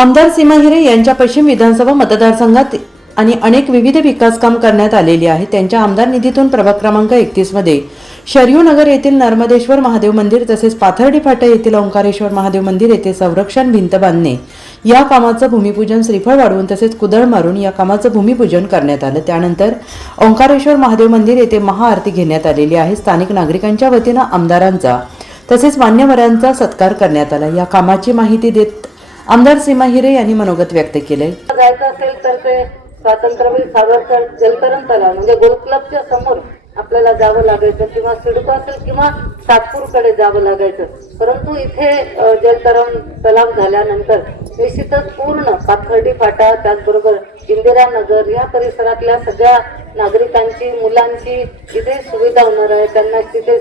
आमदार सीमा हिरे यांच्या पश्चिम विधानसभा मतदारसंघात आणि अनेक विविध विकास काम करण्यात आलेली आहे. त्यांच्या आमदार निधीतून प्रभाग क्रमांक एकतीसमध्ये शरयू नगर येथील नर्मदेश्वर महादेव मंदिर तसेच पाथर्डी फाटा येथील ओंकारेश्वर महादेव मंदिर येथे संरक्षण भिंत बांधणे या कामाचं भूमिपूजन श्रीफळ वाढवून तसेच कुदळ मारून या कामाचं भूमिपूजन करण्यात आलं. त्यानंतर ओंकारेश्वर महादेव मंदिर येथे महाआरती घेण्यात आलेली आहे. स्थानिक नागरिकांच्या वतीनं आमदारांचा तसेच मान्यवरांचा सत्कार करण्यात आला. या कामाची माहिती देत आमदार सीमा हिरे यांनी मनोगत व्यक्त केले जायचं असेल तर ते स्वातंत्र्यवीर म्हणजे सावरकर जलतरण तलाव म्हणजे गोल क्लबच्या समोर आपल्याला जावं लागायचं किंवा सिडको असेल किंवा सातपूरकडे जावं लागायचं. परंतु इथे जलतरण तलाव झाल्यानंतर निश्चितच पूर्ण पाथर्डी फाटा त्याचबरोबर इंदिरानगर या परिसरातल्या सगळ्या नागरिकांची मुलांची इथे सुविधा होणार आहे त्यांना तिथे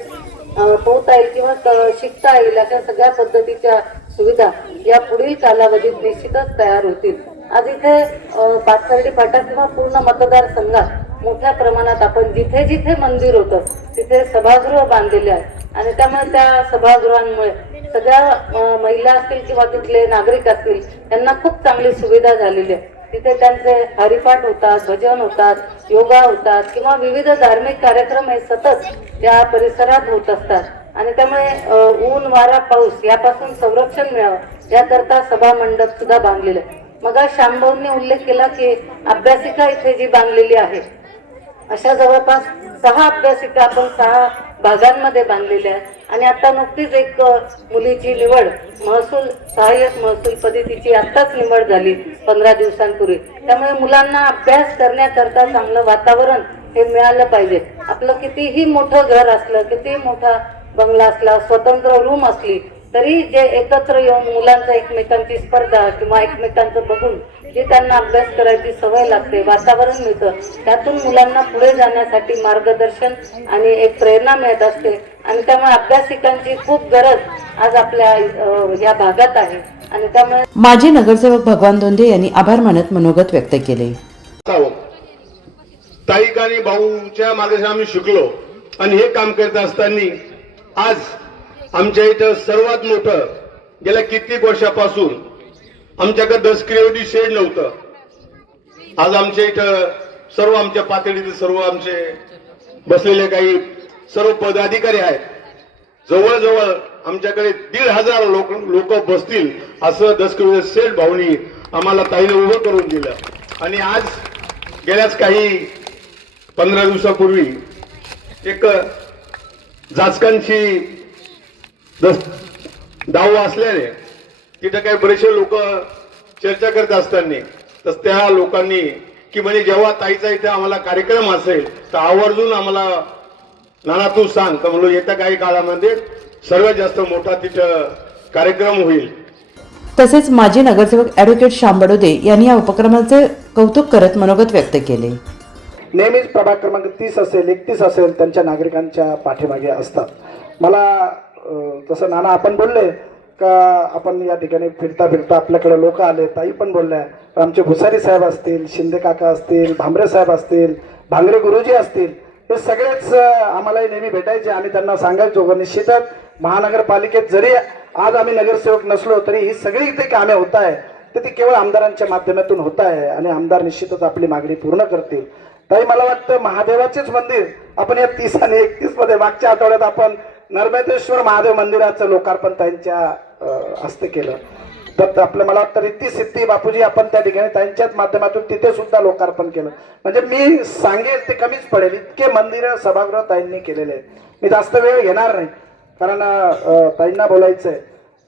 पोहता येईल किंवा शिकता येईल अशा सगळ्या पद्धतीच्या सुविधा या पुढील कालावधीत निश्चितच तयार होतील. आज इथे अ, फाटा किंवा पूर्ण मतदारसंघात मोठ्या प्रमाणात आपण जिथे जिथे मंदिर होतं तिथे सभागृह बांधलेले आहेत. आणि त्यामुळे त्या सभागृहांमुळे सगळ्या महिला असतील किंवा तिथले नागरिक असतील त्यांना खूप चांगली सुविधा झालेली आहे. तिथे त्यांचे हरिपाठ होतात भजन होतात योगा होतात किंवा विविध धार्मिक कार्यक्रम हे सतत त्या परिसरात होत असतात. आणि त्यामुळे ऊन वारा पाऊस यापासून संरक्षण मिळावं. याकरता सभा मंडप सुद्धा बांधलेलं आहे. मग शांभवने उल्लेख केला की अभ्यासिका इथे जी बांधलेली आहे अशा जवळपास सहा अभ्यासिका आपण सहा भागांमध्ये बांधलेल्या आहेत. आणि आता नुकतीच एक मुलीची निवड महसूल सहाय्यक महसूलपदी तिची आत्ताच निवड झाली पंधरा दिवसांपूर्वी. त्यामुळे मुलांना अभ्यास करण्याकरता चांगलं वातावरण हे मिळालं पाहिजे. आपलं कितीही मोठं घर असलं कितीही मोठा बंगला असला स्वतंत्र रूम असली तरी जे एकत्र येऊन मुलांचं एकमेकांची स्पर्धा किंवा एकमेकांचं बघून जे त्यांना अभ्यास करायची सवय लागते वातावरण मिळतं त्यातून मुलांना पुढे जाण्यासाठी मार्गदर्शन आणि एक प्रेरणा मिळत असते. आणि त्यामुळे अभ्यासिकांची खूप गरज आज आपल्या या भागात आहे. आणि त्यामुळे माजी नगरसेवक भगवान दोंदे यांनी आभार मानत मनोगत व्यक्त केले. ताईक आणि भाऊच्या मागे आम्ही शिकलो आणि हे काम करत असताना आज आमच्या इथं सर्वात मोठं गेल्या कित्येक वर्षापासून आमच्याकडे दस किलोची शेड नव्हतं. आज आमच्या इथं सर्व आमच्या पातळीतील सर्व आमचे बसलेले काही सर्व पदाधिकारी आहेत. जवळजवळ आमच्याकडे दीड हजार लोक लोक बसतील असं दस किलो शेड भाऊनी आम्हाला ताईने उभं करून दिलं. आणि आज गेल्याच काही पंधरा दिवसापूर्वी एक जाचकांची दाव असल्याने तिथं काही बरेचसे लोक चर्चा करत असताना तर त्या लोकांनी की म्हणजे जेव्हा ताईचा इथे आम्हाला कार्यक्रम असेल तर आवर्जून आम्हाला नाना तू सांग. तर म्हणलो येत्या काही काळामध्ये सर्वात जास्त मोठा तिथं कार्यक्रम होईल. तसेच माजी नगरसेवक ॲडव्होकेट श्याम बडोदे यांनी या उपक्रमाचे कौतुक करत मनोगत व्यक्त केले. नेहमीच प्रभाग क्रमांक तीस असेल एकतीस असेल त्यांच्या नागरिकांच्या पाठीमागे असतात. मला तसं नाना आपण बोलले का आपण या ठिकाणी फिरता फिरता आपल्याकडे लोक आले ताई पण बोलल्या आमचे भुसारी साहेब असतील शिंदे काका असतील भांबरे साहेब असतील भांगरे गुरुजी असतील हे सगळेच आम्हालाही नेहमी भेटायचे. आम्ही त्यांना सांगायचो व निश्चितच महानगरपालिकेत जरी आज आम्ही नगरसेवक नसलो तरी ही सगळी इथे कामे होत आहे तर ती केवळ आमदारांच्या माध्यमातून होत आहे आणि आमदार निश्चितच आपली मागणी पूर्ण करतील. ताई मला वाटतं महादेवाचेच मंदिर आपण या तीस आणि एकतीसमध्ये मागच्या आठवड्यात आपण नर्मदेश्वर महादेव मंदिराचं लोकार्पण त्यांच्या हस्ते केलं. तर आपलं मला वाटतं रिद्धी सिद्धी बापूजी आपण त्या ठिकाणी त्यांच्याच माध्यमातून तिथे सुद्धा लोकार्पण केलं. म्हणजे मी सांगेल ते कमीच पडेल इतके मंदिर सभागृह ताईंनी केलेले आहेत. मी जास्त वेळ घेणार नाही कारण ताईंना ताईंना बोलायचंय.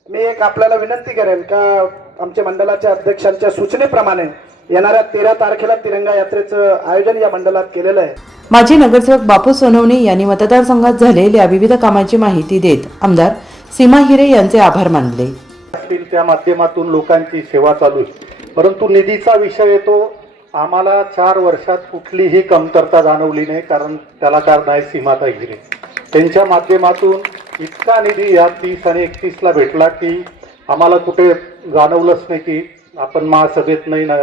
मी एक आपल्याला विनंती करेन का आमच्या मंडळाच्या अध्यक्षांच्या सूचनेप्रमाणे येणाऱ्या तेरा तारखेला तिरंगा यात्रेचं आयोजन या मंडळात केलेलं आहे. माजी नगरसेवक बापू सोनवणे यांनी मतदारसंघात झालेल्या विविध कामांची माहिती देत आमदार सीमा हिरे यांचे आभार मानले. असतील त्या माध्यमातून लोकांची सेवा चालू आहे. परंतु निधीचा विषय येतो. आम्हाला चार वर्षात कुठलीही कमतरता जाणवली नाही कारण त्याला कारण आहे सीमाता हिरे. त्यांच्या माध्यमातून इतका निधी या तीस आणि एकतीसला भेटला की आम्हाला कुठे जाणवलंच नाही की आपण महासभेत नाही ना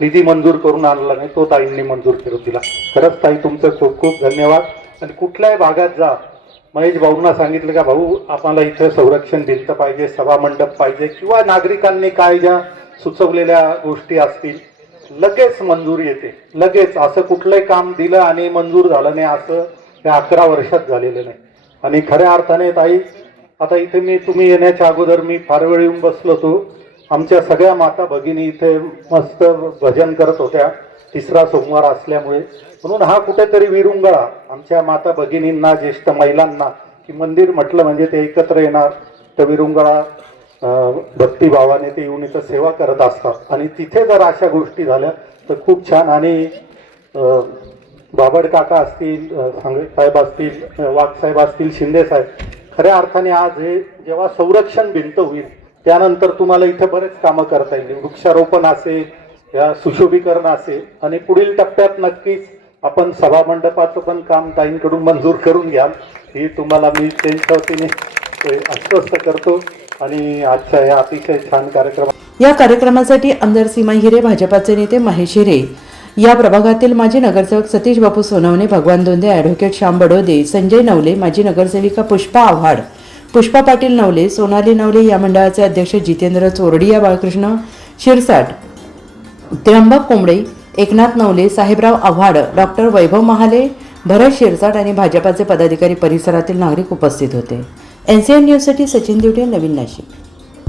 निधी मंजूर करून आणला नाही तो ताईंनी मंजूर करून दिला खरंच ताई तुमचं खूप खूप धन्यवाद. आणि कुठल्याही भागात जा. महेश भाऊंना सांगितलं का भाऊ आम्हाला इथं संरक्षण भिंत पाहिजे सभामंडप पाहिजे किंवा नागरिकांनी काय ज्या सुचवलेल्या गोष्टी असतील लगेच मंजूर येते. लगेच. असं कुठलंही काम दिलं आणि मंजूर झालं नाही असं या अकरा वर्षात झालेलं नाही. आणि खऱ्या अर्थाने ताई आता इथे मी तुम्ही येण्याच्या अगोदर मी फार वेळ येऊन बसलो होतो. आमच्या सगळ्या माता भगिनी इथे मस्त भजन करत होत्या. तिसरा सोमवार असल्यामुळे. म्हणून हा कुठेतरी विरुंगळा आमच्या माता भगिनींना ज्येष्ठ महिलांना की मंदिर म्हटलं म्हणजे ते एकत्र येणार. तर विरुंगळा भक्तिभावाने ते येऊन इथं सेवा करत असतात. आणि तिथे जर अशा गोष्टी झाल्या तर खूप छान. आणि बाबड काका असतील सांगळे साहेब असतील वाघसाहेब वाघ साहेब असतील शिंदे साहेब खऱ्या अर्थाने आज हे जेव्हा संरक्षण भिंत होईल त्यानंतर तुम्हाला इथं बरेच कामं करता येईल. वृक्षारोपण असेल या सुशोभीकरण असेल आणि पुढील टप्प्यात नक्कीच आपण सभामंडपाचं पण काम ताईंकडून मंजूर करून घ्याल. ही तुम्हाला मी त्यांच्या वतीने आश्वस्त करतो. आणि आजच्या या अतिशय छान कार्यक्रम या कार्यक्रमासाठी आमदार सीमा हिरे भाजपाचे नेते महेश हिरे या प्रभागातील माजी नगरसेवक सतीश बापू सोनवणे भगवान दोंदे ॲडव्होकेट श्याम बडोदे संजय नवले माजी नगरसेविका पुष्पा आव्हाड पुष्पा पाटील नवले सोनाली नवले या मंडळाचे अध्यक्ष जितेंद्र चोरडिया बाळकृष्ण शिरसाट त्र्यंबक कोंबडे एकनाथ नवले साहेबराव आव्हाड डॉक्टर वैभव महाले भरत शिरसाट आणि भाजपाचे पदाधिकारी परिसरातील नागरिक उपस्थित होते. एन सी एन न्यूजसाठी सचिन दिवटे नवीन नाशिक.